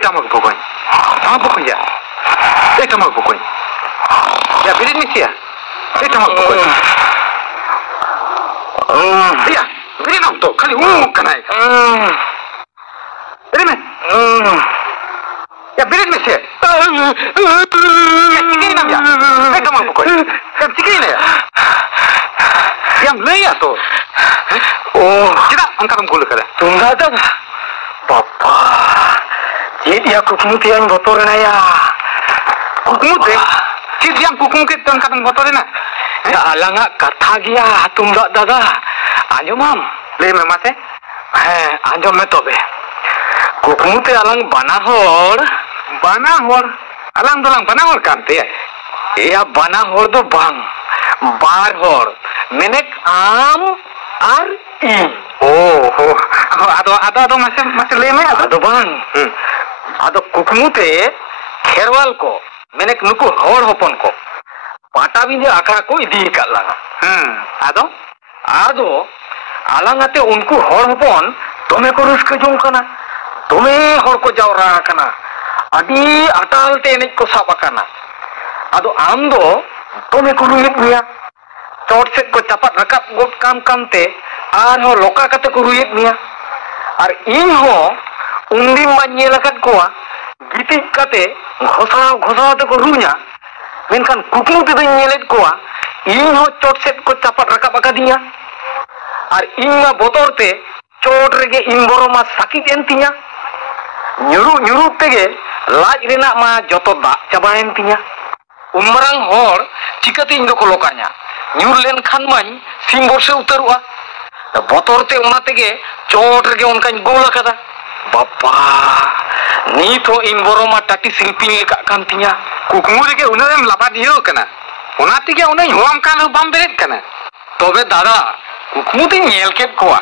tamak bukoy. Tamak bukoy ya. Tamak bukoy. Ya birit misi ya. Tamak bukoy. Ya, birit nam to kali kanai. Birit me. Ya birit misi. Ya cikin nam ya. Tamak bukoy. Ya cikin ya. Yang laya to. Tidak angkat mukul kada. Tunggu dah. Papa. Jadi aku kemudian botol naya. Kukumu deh. Jadi yang kukumu kita angkat botol na. Ya alangak kata gya tunggu dah. Anjo mam. Le memang sih. Anjo metobe. Kukumu te alang banahor. Banahor. Alang dolang banahor kan te. Ya banahor do bang. Barhor. Menek am ar i. Ada masih leme ada bang. Ada kukumu te kherwal ko menek nuku hor hopon ko pata binde akra ko idi kat langa. Ado alangate unku hor hopon tome ko ruska jong kana. Tome hor ko jawra kana. Adi atal te enek ko sab akana. Ado amdo tome ko rumit niya. Chot set ko capat rakap got kam te arho loka kate ko ruit niya. Ar inho undi manyelakat koa gitik kate ghosa te ko runya menkan kukumu te nyelet koa inho chot set ko capat rakap akadinya. Ar inma botor te chot rege imboro ma sakit entinya. Nyuru tege laj renak ma joto dak chaba entinya. Umrang hor chikate indo ko lokanya. Nyur len khan mañ simbor se utarua. Botor te ona tege chot rege onkañ gol akada. Bapa nit ho imboro ma tati silping leka kan tinya. Kukumu rege unarem laba diyo kana. Ona tege onai huam kan bam beret kana. Tobe dada kukumu te nyel ket koa.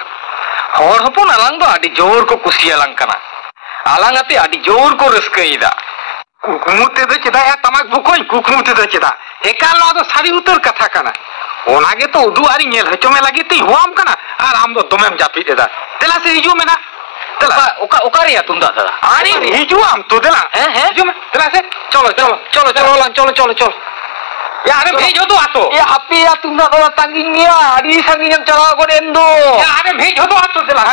Hor hopon alang do adi jor ko kusi alang kana. Alang ate adi jor ko raskai da. Kukumu te do cheda ya tamak bukoy kukumu te do cheda. Ekal no do sari utar katha kana. Onage to udu ari nyel hechome lagi te huam kana ar am do domem japit eda. Tela se hiju mena. Tela oka ya tunda dada. Ari hiju am to tela. Hiju me. Tela se cholo. Ya are bhejo to ato. Ya api ya tunda dada tanging niya. Adi sanging yang chala ko endo. Ya are bhejo to ato tela.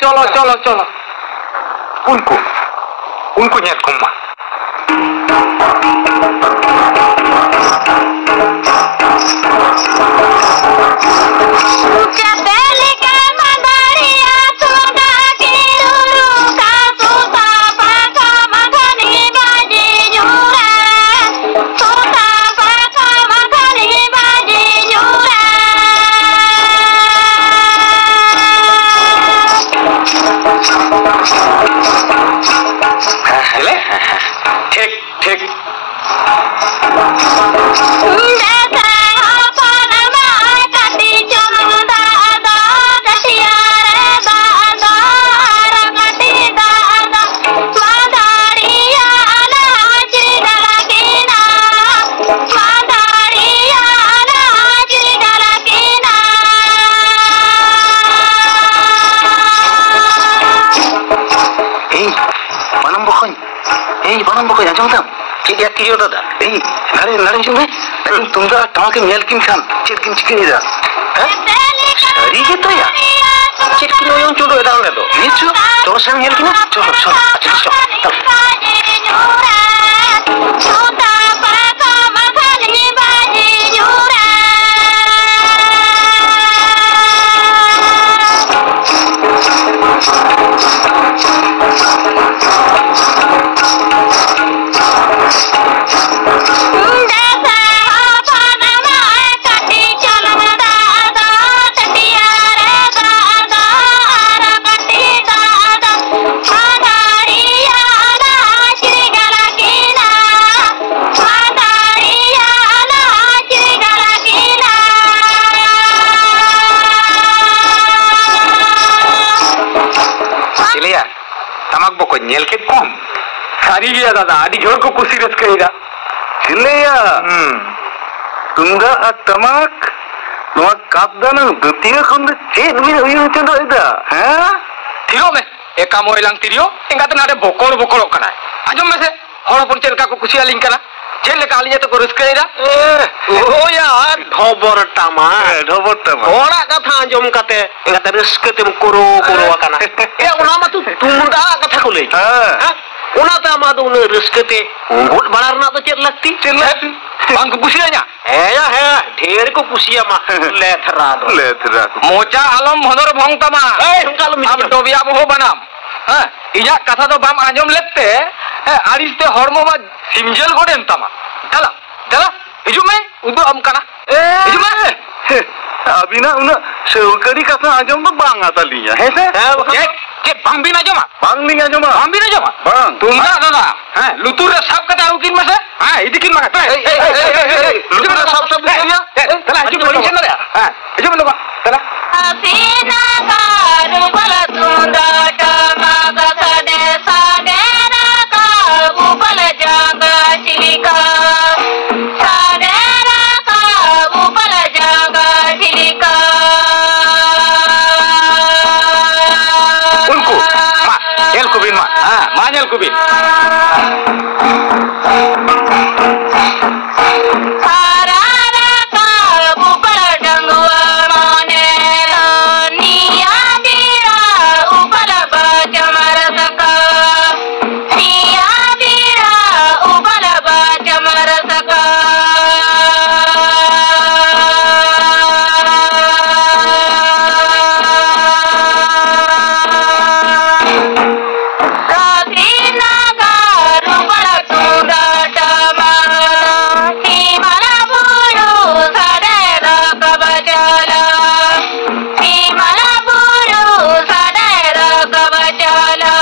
Cholo. Unku nyet kumma. Tik. Banam bukoy anjong tam. Cik ya kiyo dada. Nare sini. Tapi tunggu tamak nyel kim kan. Cik kim cikin ida. Sari gitu ya. Cik kino yang codo eda oleh do. Itu. Coba sang nyel kino. Coba. Acil. Nyel ket kom. Sari dia dada, adi jor ko kusi raskai da. Sileya. Tungga atamak. Noa kapda nang dutiya khonda chet mi uyu chendo ida. Thiro me. eka moilang tirio enggak nade bokol kana ajom mese hor hopon chelka ko kusi aling kana chelka alinya to ko ruskeira oh yaar dhobor tama ora katha anjom kate engate rusketem koro akana ona ma tu tunda katha ko lei ha ona ta ma do ne ruskete gut banar na to chet lakti bang kusianya ya dher ko kusia ma lethra mocha alam honor bhong tama kalum am dobia boho banam ha inya katha do bam anjom lette ariste hormo ma simjel goden tama chala hijub me udu am kana hijub me abina una seukari kata ajom to bang atalinya hese ke bang bin ajoma bang tumda dada lutur re sab kata ukin mase idikin ma kata lutur re sab bukiya tala hijub bolin chen na hijub lo tala asina garu bala tunda tama kasade sade na ka ubal jaga chilika sade na ka ubal jaga chilika unku ma nyel kubin ma nyel kubin sarara ka ubal dangwa mane niya dira ubal bajamar saka niya dira ubal bajamar saka Asina garu bala tunda tama himala buru sadera kabajala himala buru sadera kabajala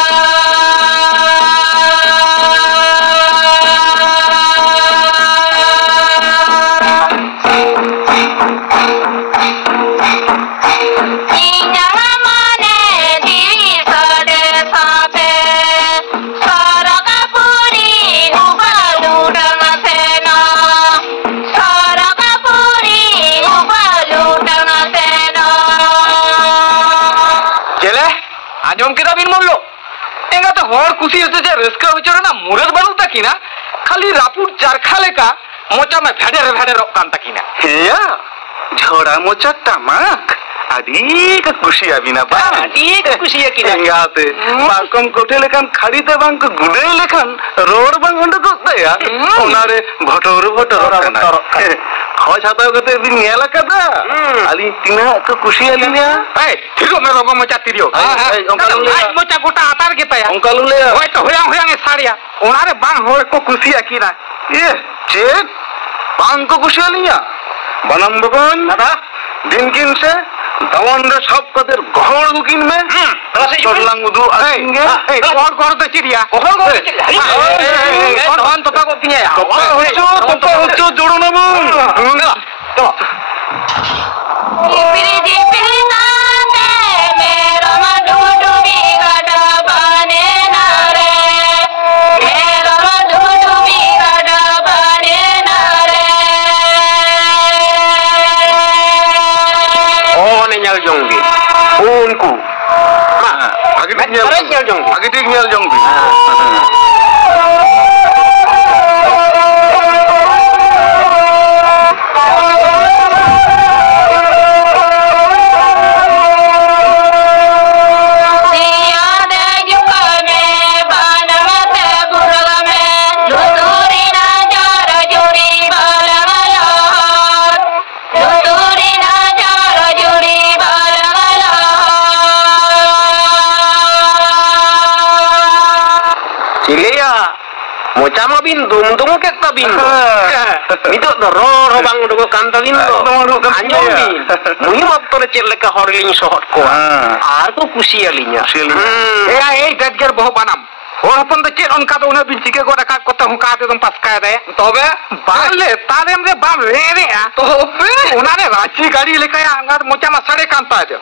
Inyang mane diri sade sape Sarakapuri ubaludang sena Sarakapuri ubaludang sena chele ajom kita bin mollo enga to hor kusi hote je reska hochora na murad baru takina khali rapur charkha leka mocha me bhade rok kan takina ya jhora mocha tamak adik kusi abina bang adik kusia kina engate parkom kote lekan kharite bang ko gudai lekan ror bang onde ko daya onare bhotor kana khoj hataw kate bin nyela kada ali tina ko kusi alinya thigo me rogo mocha tirio onkalung le mocha gota atar kita ya onkalung le oi to hoyang e saria onare bang hor ko kusi akina ye chet bang ko kusi alinya banam bokon দাদা din kin se dawanda sab kader gohor gukin me sorlang udu asinge kor kor to chiria kor on to ko tinya ya hoccho jodo na bun to Jipiri tante mera madudu bigada bane nare mera madudu bigada bane nare one nyal jonggi unku ma agitik nyal jong bi Siya de yuka me banamate burga me luturi na jara juri balagalat luturi na jara juri balagalat cilia mocha ma bin dum keta bin itu do ror bang do kanta bin do anjom bin mui maptor chelka horling sohot ko ar ko kusi alinya ei dadger boho banam hor hopon to chet onka do una bin chike go raka kota huka te dum paska de tobe bale tarem re bam re tobe onare rachi gari leka ya angar mocha ma sare kanta de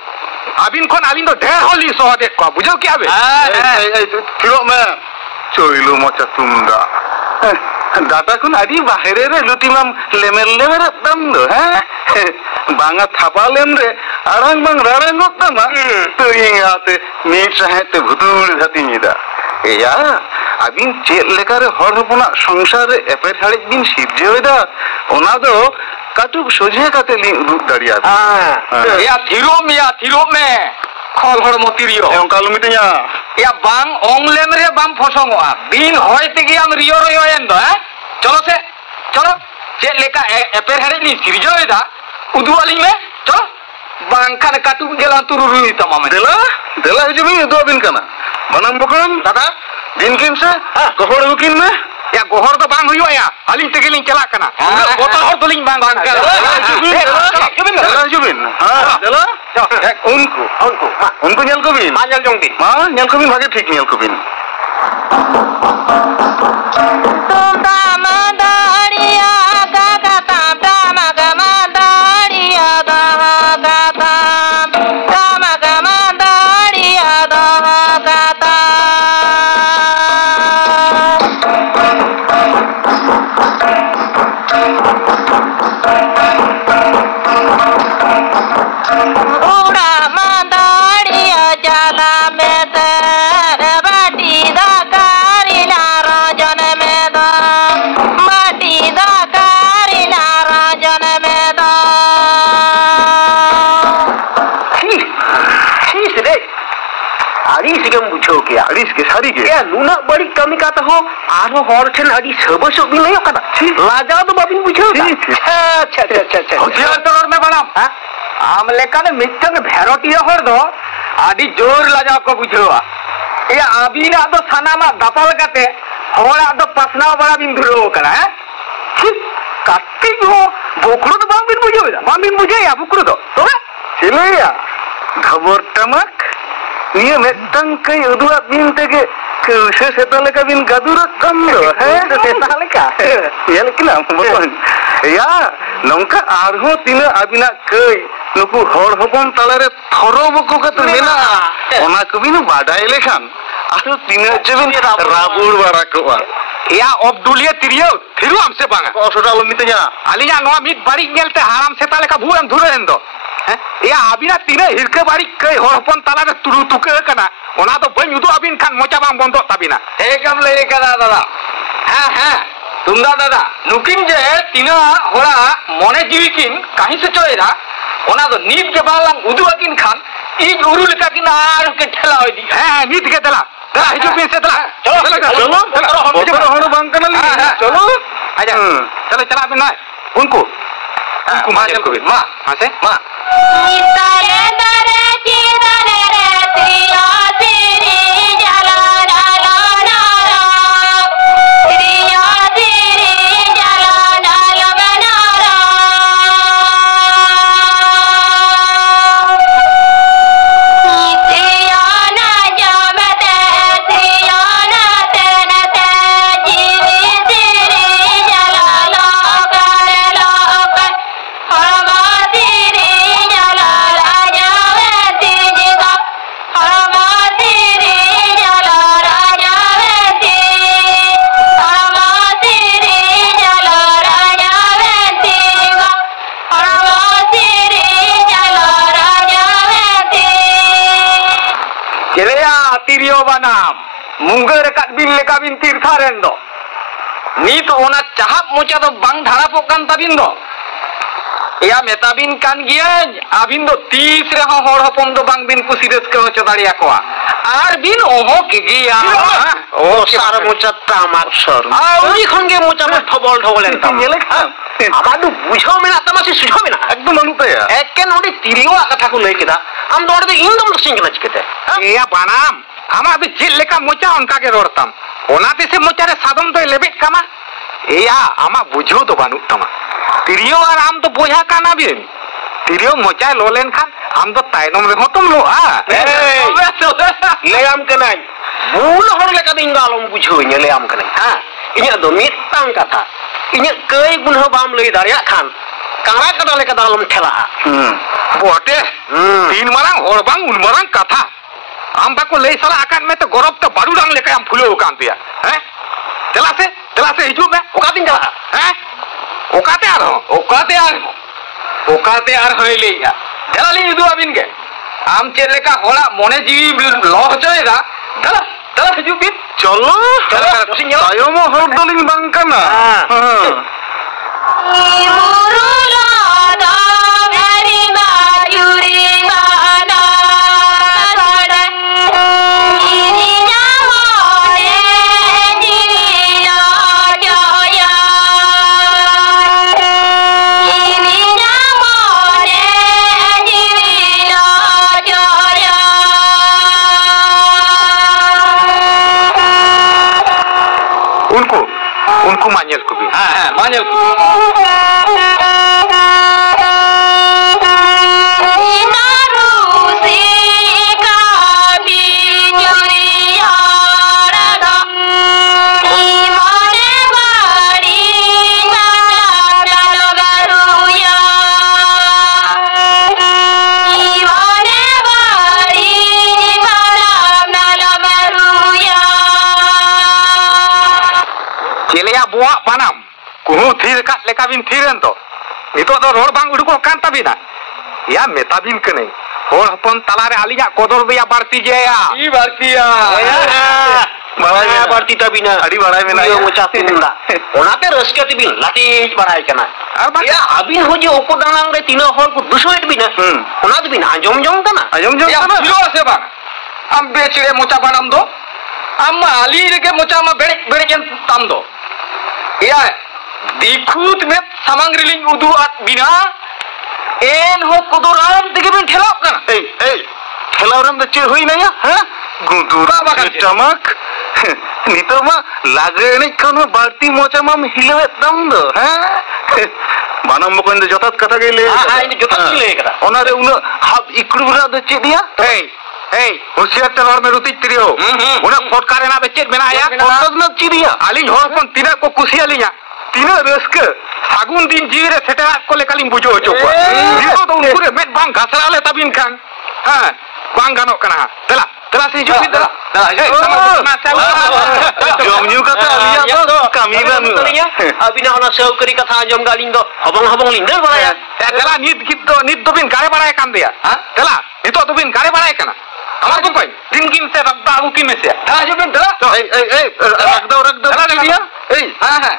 abin kon abin do dher holi soh de ko bujho ki abe kilo me choilu mocha tumda data kun adi bahire re lutimam lemer dam do banga thapalem re arang bang rarang tama to ingate ni sahete bhudur dhatinida eya abin chet lekare hor hopona সংসার এপের হাড়ি দিন সিরজেওদা ওনা তো কাটুক সোজে কাতে লি উদুক দাঁড়িয়া ya thirum me khol hor motirio এম কালুমিতেnya ya bang onglem re bam phosongoa bin hoy tegi am rio endo cholo chet leka eper hari ni sirjoeda udu aling me cholo bang kan katu gela tururi tamam dela hijumi do abin kana manam bokon dada din kin se gohor bukin me ya gohor do bang huyo ya aling tegeling celak kana botol hor tuling bang jubin dela unku nyal kobin ma nyal jong di ma nyal kobin bhage thik nyal kobin Aris ke sari ke ya nuna balik kami kata ho aro hor chen adi sebesok bin layo kata laja to babin bucheu cha hotiar toror me banam am lekane mittang bherotiya hor do adi jor laja ko buchhewa ya abina do sanama dapal kate hora do pasna bana bin dhulo kana katti ho bokro do bang bin bujhe ya bokro do tobe chile ya khabor tamak niya mettang kai udua bin tege kuse setale ka bin gadura kamdo setale ka yel kina bokon ya nongka arho tina abina kai nuku hor hopon talare thoro boko ka mena ona kubin badai lekhan aru tina jebin rabur barakoa ya obdulia tirio thiru amse banga osota lomitenya alinya no mit bari ngelte haram setale ka bhuam dhure endo ya abina tine hirke bari kai horpon talare turu tuke kana ona to bani udu abin kan mocha bang bondo tabina ekam lei kana dada ha tunda dada nukin je tina hora mone jiwikin kahi se choira ona to nit ke balang udu akin khan I uru leka kin ar ke thela hoy di ha nit ke tela hiju pin se tela chalo botoro horo bang kana li chalo aja chalo abin na unku ma jal ko ma ase ma Nitale dare chidane re triya siri jala la la la la triya siri jala la la la la triya na jamate triya na tenate jiri siri jala la kare la kare tirio banam mungger kat bin leka bin tirtharen do nit ona chahap mocha do bang dharapok kan tabin do ya metabin kan giya abin do tis re hor hopon do bang bin kusi reska hocho daria koa ar bin oho ke giya o sar mocha tamak sor auni khonge mocha ma thobol thobolen tam nyele khan amadu bujho mena tamasi sujo mena ekdom anuta ya ekken odi tirio katha ko lei keda am do ode indom sing kana chikete ya banam ama abi chil leka mocha onka ke rortam onate se mocha re sadom do lebet kama eya ama bujho do banu tama tirio ar am to boya kana bin tirio mocha lolen khan am do tainom re hotom lo leam kanai bul hor leka din galom bujho nya leam kanai ha inya do mitang kata inya kai gun ho bam lei daria khan kara kada leka dalom thela bote tin marang hor bang un marang katha am bako lei sala akan me to gorob to barudang leka am phulo kan tia tela se hiju me okatin jala okate ar hoy lei ᱫᱮᱞᱟᱞᱤᱧ ᱩᱫᱩᱜ ᱟᱹᱵᱤᱱ ᱜᱮ ᱟᱢ ᱪᱮᱫ ᱞᱮᱠᱟ ᱦᱚᱲᱟᱜ ᱢᱚᱱᱮ ᱡᱤᱣᱤ ᱞᱚ ᱦᱚᱪᱚᱭᱮᱫᱟ ᱫᱮᱞᱟ ᱫᱮᱞᱟ ᱦᱤᱡᱩᱜ ᱵᱤᱱ চলো তায়মও হর দলিন বাং কানা उनको मान्यल को भी हाँ मान्यल को buak panam kuhu thir kat leka bin thiren to nitok do ror bang uduk kan tabina ya metabin kene hor hopon talare alinya kodor beya barti je ya i barti ya बाराय बारती तबिना अड़ी बाराय में ना mocha तिंदा ओनाते रस्के तिबिन लाती बाराय कना या अबिन हो जे ओको दांग रे तीनो हर को दुसोइट बिना ओना तबिन आजम जम कना या बिलो से बा am becire मोचा बनम दो am ali रे मोचा मा बेड़े बेड़े जन ताम दो या दिखुत में samang riling udu at bina en ho kodoram tige bin thelap kana ei thelauram de che hoi na ya ha गुदुरा टमक नितो मा लागेनी खन बारती मोचा मा हिलवे दम दो हैं बानम मकोन दे जतात कथा गेले हां इन जतात ले करा ओनारे उन हाब इकुड़ा दे चेदिया ए होशियार तलवार में रुति तिरियो उना फटकारे ना बेचेत मेना या फटक ना चिरिया आलिन होपन तिना को कुसियालिया तिना रस्क सागुन दिन जीरे सेटेरा को लेकालिन बुझो चोको दियो तो उनको रे मेट बांग घसरा ले तबिन खान हां बांग गानो कना तला तला से जो तला जमन्यू कथा आलिया तो कमी बन अबिना ओना सेवकरी कथा आजम गालिन दो हबंग हबंग लिंदर बराया तला नित दो बिन गारे बराय कान दिया हां तला नितो तो बिन गारे बराय कना আমার তো কই দিন কিনতে রক্ত আগু কিনেছে হ্যাঁ আসবেন তো এই রাখ দাও দিয়া এই হ্যাঁ হ্যাঁ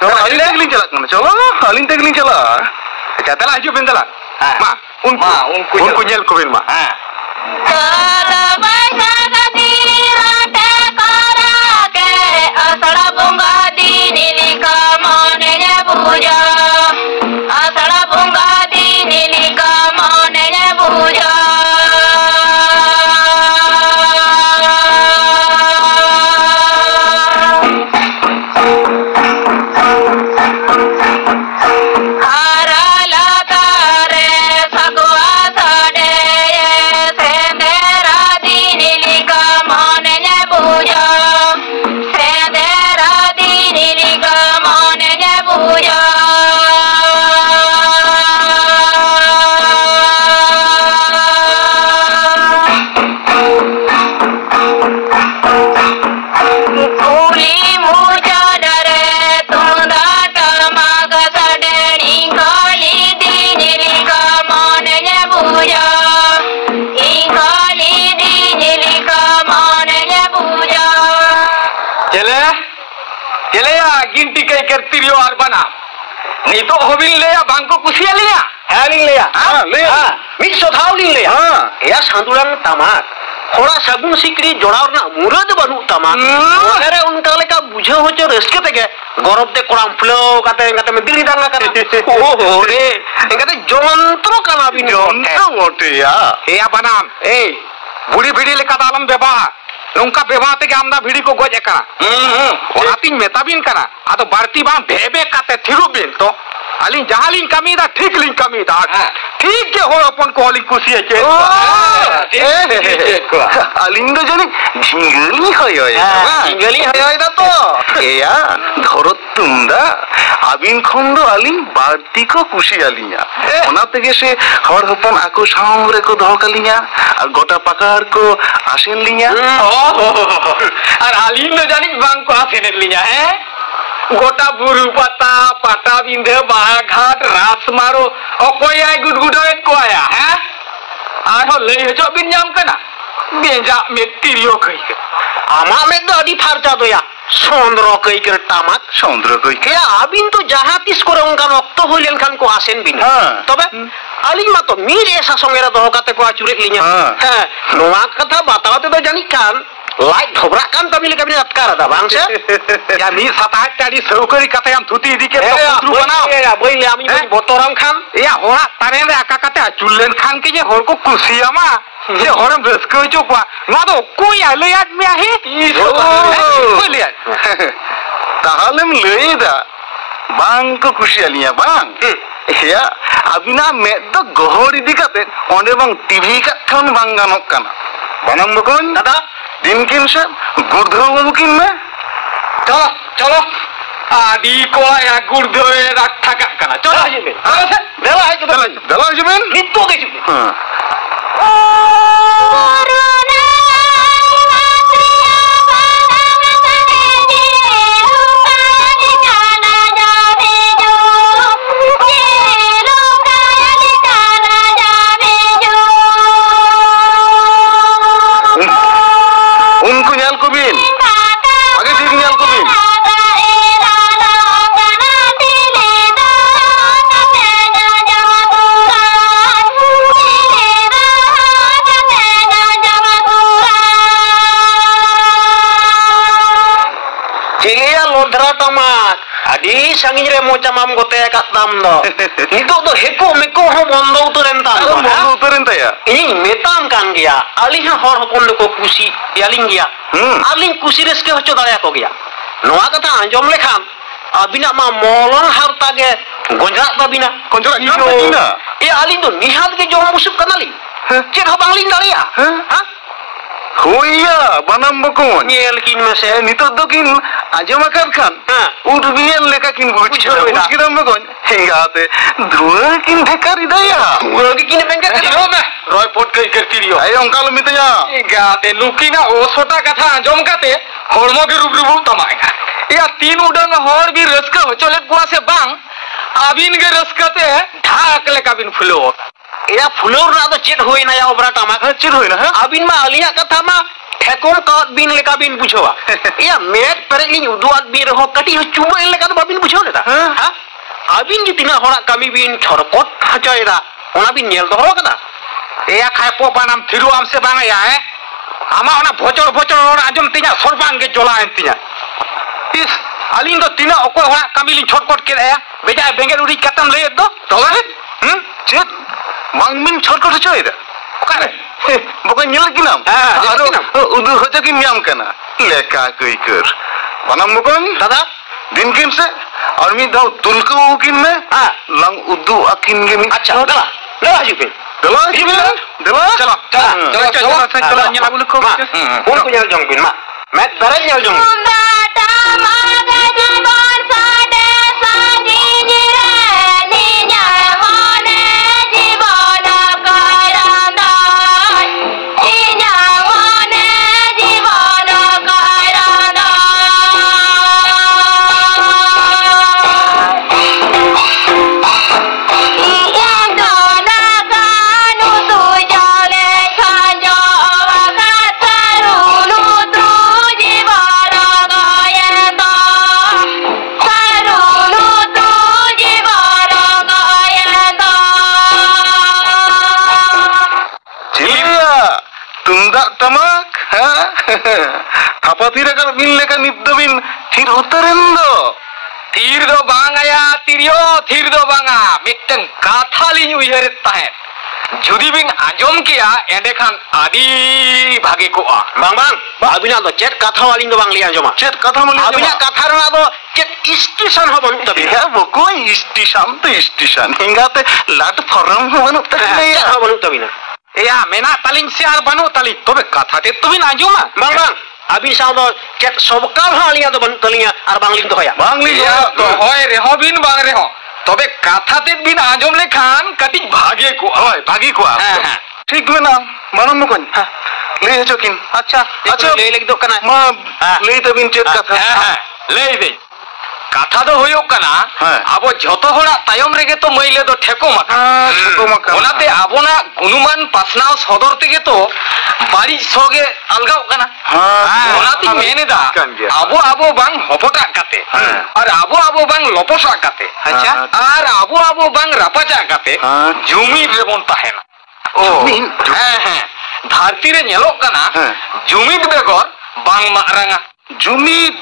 চলো আলিন তেগলিন চালা না চলো আলিন তেগলিন চালা আচ্ছা তাহলে আসবেন তাহলে মা উনকু nyel ko bin ma হ্যাঁ Kala baisa kadira te karake asala bunga dinilika monenya puja asala bunga dinilika monenya puja तिरियो और बना नहीं तो होबिन ले या बांको कुसिया लिया है लिंग ले हां मिट सोथाव लिंग ले हां या सांदुरन तमाक थोड़ा सगुन सिकरी जोड़ाव ना मुरद बनु तमाक ओरे उनका लेका बुझे हो जो रस्के तेगे गरब ते कोराम फ्लो काते में दिल्ली दांगा करे ओहो रे एंगाते जंत्रो काना बिन जंत्रो मोटे या ए बनाम ए बुड़ी भिड़ी लेका दालम बेबा नौका बेबा ते आमदा भिड़ी को गोज एकना ओनातिन मेताबिन कना आतो बारती बा भेबे काते थिरु बिन तो आलिन जहालिन कमीदा ठीक लिन कमीदा ठीक के हो अपन को लिन खुशी है आलिन दो जने झिंगली होय झिंगली होय ना तो एया धरो तुमदा आबिन खंडो आलिन बारती को खुशी आलिया ओना तेगे से हर हपन आको सामरे को दो कलिया और गोटा पकड़ को आसेन लिया और आलिन दो जानी बांग को आसेन लिया है गोटा बुरु पता पाटा बिंदे बाघाट रास मारो और कोई आए गुडगुडो को आया है ho lei hejo bin nyam kana beja me tirio kai ama me do adi farta do ya sondro kai ker tamak sondro kai ya abin to jahatis kore onkan okto hoilen kan ko asen bin tobe alin ma to mire esa songera doho kate ko acurek linya ha noa katha batawate do jani kan light घबरा kan tapi leka bin atkar ada bangsa ya mi satat tadi saukari kata yang thuti dike to putru banao ya boi le ami botoram khan ya hora taren re aka kate achulen khan ke je hor ko kusi ama je horam rasko chokwa no do koi alai admi ahi koi le tahalem leida bang ko kusi aliya bang ya abina me do gohor idi kate onde bang tv ka khan bang ganok kana banam bokon dada dinkin se gurdho babu kin me chalo chalo adi ko ya gurdho rakha ka kana chalo jibe dela hai dala jiben nitto ke jibe उनको nyal ko bin age ठीक nyal ko bin Celia lodra tamak adi sangin re mocha mam gote kat dam do nito do heko meko ho bondo utoren ta bondo utoren ta ya ini metam kan gya ali ha hor hopon ko kusi yaling gya alin kusi reske hocho dare ko gya noa katha anjom lekhan abina ma molon harta ge gonjak babina konjak babina e alin do nihat ge jom musup kanali cek ha bangling dare ya ha hoya banam bokon nyel kin mase nito do kin ajoma kan udbian leka kin buchkiram bokon hingate dhua kin dhekari daya ugi kin bengkat iro me roy pot kai kertirio ay onkal mitaya hingate lukina osota katha anjom kate hormo ge rubrubu tamai ya tin udan hor bi raska hocole gua se bang abin ge raskate dhak leka bin fulo ya fulor na do chet hoy na ya obra tamak chet hoy na abin ma alia katha ma hekom ka bin leka bin buchwa ya met perelin uduat bir ho kati ho chubo el leka babin buchwa leta ha abin ji tina hora kami bin chorkot hajoira ona bin nyel do ho kada ya khaipo banam thiru am se bang ya ama ona bhojor ona ajom tinya sorbang ge jola entinya is alin do tina okoi hora kami lin chorkot ke ya beja bengel uri katam le do tobe chet mangmin chorkot choida okare bokon nyel kinam aro udu hoja kin nyam kana leka koi kar banam bokon dada dinkin se और मी दाव तुलको kin me lang udu akin ge mi acha dala hajupin dala चलो चलो nyala bulu ko unku nyal jong bin ma met bare nyal jong tamak apa tira kan bin leka nitdo bin thir utaren do thir do bangaya tirio thir do banga mitteng katha lin uiharet tahen judi bin ajom kiya ende khan adi bhage ko a bang abina do chet katha walin do bang li anjoma chet katha mali abina katha ra do chet station ho banu tabi ya boko station hingate lat forum ho banu tabi ya ho banu tabi na ya mena talin siar banu tali tobe katha te tu bin anjoma bang abin sao do chet sobkal halia do banu talinya ar bangling do hoya bangling ya to hoy reho bin bang reho tobe katha te bin anjom lekhan kati bhage ko hoy bhagi ko ঠিক না মানম মকন লে চকিন আচ্ছা লে leg দোকানে মা লে তবিন চেত কথা লে দে ᱠᱟᱛᱷᱟ ᱫᱚ ᱦᱩᱭᱩᱜ ᱠᱟᱱᱟ ᱟᱵᱚ ᱡᱷᱚᱛᱚ ᱦᱚᱲᱟᱜ ᱛᱟᱭᱚᱢ ᱨᱮᱜᱮ ᱛᱚ ᱢᱟᱹᱭᱞᱟᱹ ᱫᱚ ᱴᱷᱮᱠᱚᱢ ᱟᱠᱟᱱᱟ ᱚᱱᱟᱛᱮ ᱟᱵᱚᱱᱟᱜ ᱜᱩᱱᱢᱟᱱ ᱯᱟᱥᱱᱟᱣ ᱥᱚᱫᱚᱨ ᱛᱮᱜᱮ ᱛᱚ ᱵᱟᱹᱲᱤᱡ ᱥᱚᱜᱮ ᱟᱞᱜᱟᱣ ᱠᱟᱱᱟ ᱚᱱᱟᱛᱤᱧ ᱢᱮᱱᱮᱫᱟ ᱟᱵᱚ ᱵᱟᱝ ᱦᱚᱯᱚᱴᱟᱜ ᱠᱟᱛᱮ ᱟᱨ ᱟᱵᱚ ᱵᱟᱝ ᱞᱚᱯᱚᱥᱟᱜ ᱠᱟᱛᱮ ᱟᱨ ᱟᱵᱚ ᱵᱟᱝ ᱨᱟᱯᱟᱪᱟᱜ ᱠᱟᱛᱮ ᱡᱩᱢᱤᱫ ᱨᱮᱵᱚᱱ ᱛᱟᱦᱮᱱᱟ ᱦᱮᱸ ᱫᱷᱟᱹᱨᱛᱤ ᱨᱮ ᱧᱮᱞᱚᱜ ᱠᱟᱱᱟ ᱡᱩᱢᱤᱫ ᱵᱮᱜᱚᱨ ᱵᱟᱝ ᱢᱟᱨᱟᱝᱟ ᱡᱩᱢᱤᱫ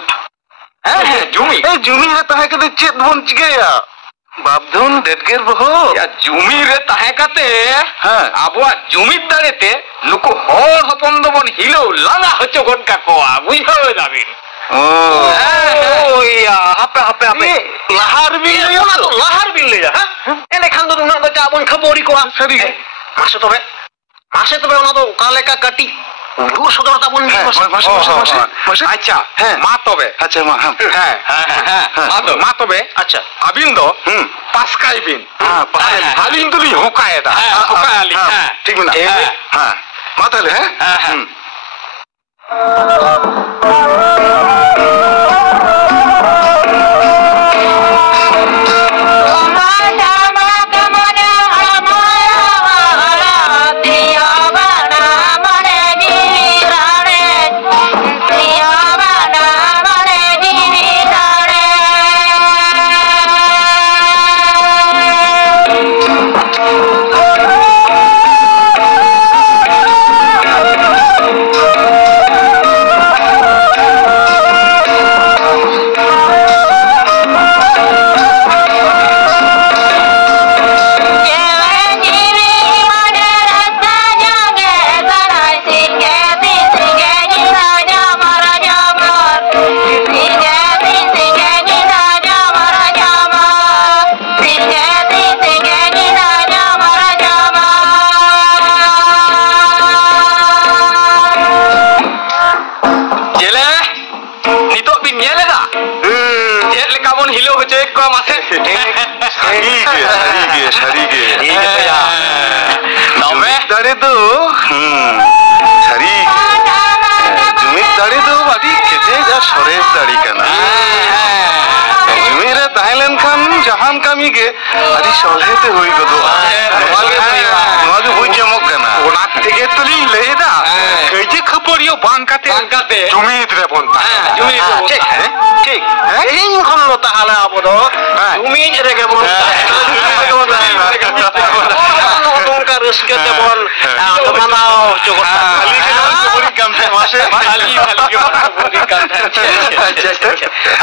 ᱡᱩᱢᱤᱫ ᱡᱩᱢᱤᱫ ᱨᱮ ᱛᱟᱦᱮᱸ ᱠᱟᱛᱮ ᱪᱮᱫ ᱵᱚᱱ ᱪᱤᱠᱟᱹᱭᱟ ᱵᱟᱯᱫᱷᱩᱱ ᱰᱮᱴᱜᱮᱨ ᱵᱚᱦᱚᱜ ᱡᱩᱢᱤᱫ ᱨᱮ ᱛᱟᱦᱮᱸ ᱠᱟᱛᱮ ᱟᱵᱚᱣᱟᱜ ᱡᱩᱢᱤᱫ ᱫᱟᱲᱮᱛᱮ ᱱᱩᱠᱩ ᱦᱚᱲ ᱦᱚᱯᱚᱱ ᱫᱚᱵᱚᱱ ᱦᱤᱞᱟᱹᱣ ᱞᱟᱸᱜᱟ ᱦᱚᱪᱚ ᱜᱚᱫ ᱠᱟᱠᱚᱣᱟ ᱵᱩᱡᱷᱟᱹᱣ ᱫᱟᱵᱤᱱ ᱦᱟᱯᱮ ᱞᱟᱦᱟᱨ ᱵᱤᱱ ᱞᱟᱹᱭᱟ ᱚᱱᱟ ᱫᱚ ᱞᱟᱦᱟᱨ ᱵᱤᱱ ᱞᱟᱹᱭᱟ ᱮᱸᱰᱮᱠᱷᱟᱱ ᱫᱚ ᱩᱱᱟᱹᱜ ᱫᱚ ᱪᱟ ᱵᱚᱱ ᱠᱷᱟᱹᱯᱟᱹᱨᱤ ᱠᱚᱣᱟ ᱥᱟᱹᱨᱤᱜᱮ ᱢᱟᱥᱮ ᱛᱚᱵᱮ ᱚᱱᱟ ᱫᱚ ᱚᱠᱟ ᱞᱮᱠᱟ ᱠᱟᱹᱴᱤᱡ ᱩᱫᱩᱜ ᱥᱚᱫᱚᱨ ᱛᱟᱵᱚᱱ ᱢᱟᱥᱮ ᱟᱪᱪᱷᱟ ᱢᱟ ᱛᱚᱵে আচ্ছা মা মা তবে আচ্ছা আবিন দো পাসকাই বিন আলিন দুলি হোকায়দা হোকায়ালি ঠিক না হ্যাঁ মা তাহলে হ্যাঁ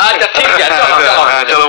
अच्छा ठीक है चलो